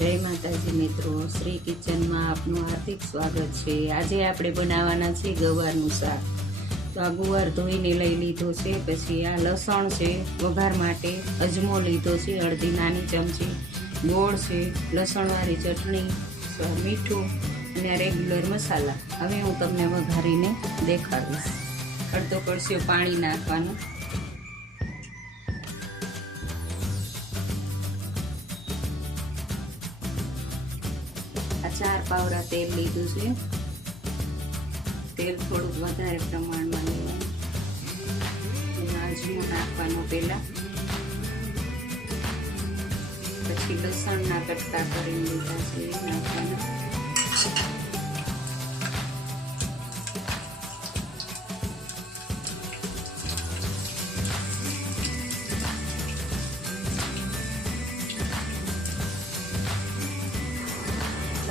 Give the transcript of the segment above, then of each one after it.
જય માતાજી મિત્રો, શ્રી કિચનમાં આપનું હાર્દિક સ્વાગત છે। આજે આપણે બનાવવાના છે ગવારનું શાક। તો આ ગુવાર ધોઈને લઈ લીધો છે, પછી આ લસણ છે વઘાર માટે, અજમો લીધો છે અડધી નાની ચમચી, ગોળ છે, લસણવાળી ચટણી, મીઠું અને આ રેગ્યુલર મસાલા। હવે હું તમને વઘારીને દેખાડીશ। અડધો કળશીઓ પાણી નાખવાનું। આ 4 પાવડા તેલ લીધું છે। તેલ થોડુંક વધારે પ્રમાણમાં લેવાનું। અજમો નાખવાનો પહેલા, પછી લસણના કટકા કરીને લીધા છે નાખવાના।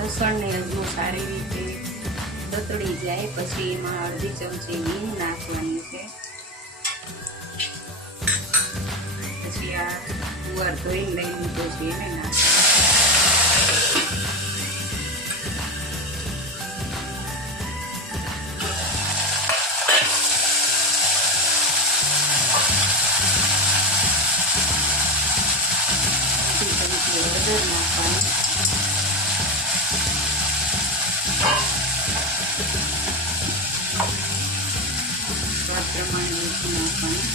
લસણ ને અજમો સારી રીતે તતડી જાય પછી એમાં અડધી ચમચી હિંગ નાખવાની છે। પછી આ ગુવાર ધોઈને લઈ લીધો છે એને હળદર નાખવાની। સ્વાદ પ્રમાણે મીઠું નાખવાનું।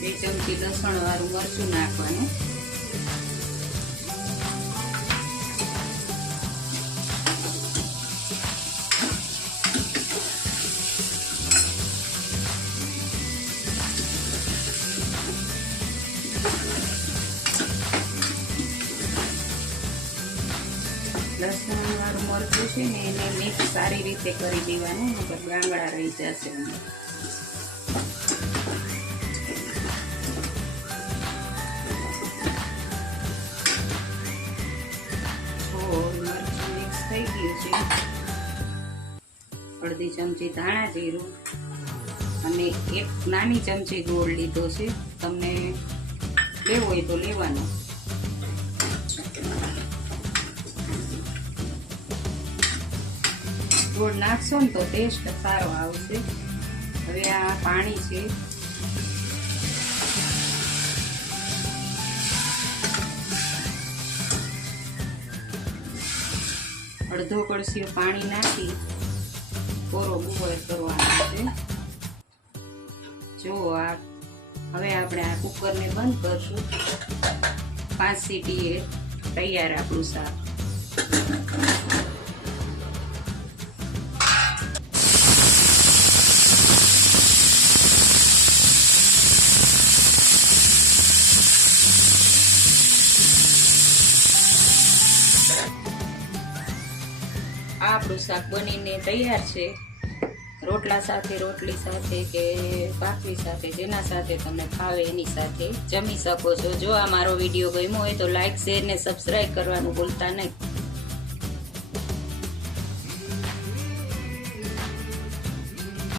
બે ચમચી લસણ વાળું મરચું નાખવાનું। લસણ વાળું મરચું છે ને એને મિક્સ સારી રીતે કરી દેવાનું, નકર ગાંગડા રહી જશે। થઈ ગયું છે। અડધી ચમચી ધાણા જીરું અને 1 નાની ચમચી ગોળ લીધો છે। તમને લેવો હોય તો લેવાનો। ગોળ નાખશો ને તો ટેસ્ટ સારો આવશે। હવે આ પાણી છે, અડધો કળશીઓ પાણી નાખી કોરો ગુવાર કરવાનો છે। જો આ હવે આપણે આ કુકરને બંધ કરશું। 5 સીટીએ તૈયાર આપણું શાક। આપણું શાક બનીને તૈયાર છે। રોટલા સાથે, રોટલી સાથે કે ભાખરી સાથે, જેના સાથે તમને ભાવે એની સાથે જમી શકો છો। જો આ મારો વિડીયો ગમ્યો હોય તો લાઈક, શેર ને સબસ્ક્રાઈબ કરવાનું ભૂલતા નહીં।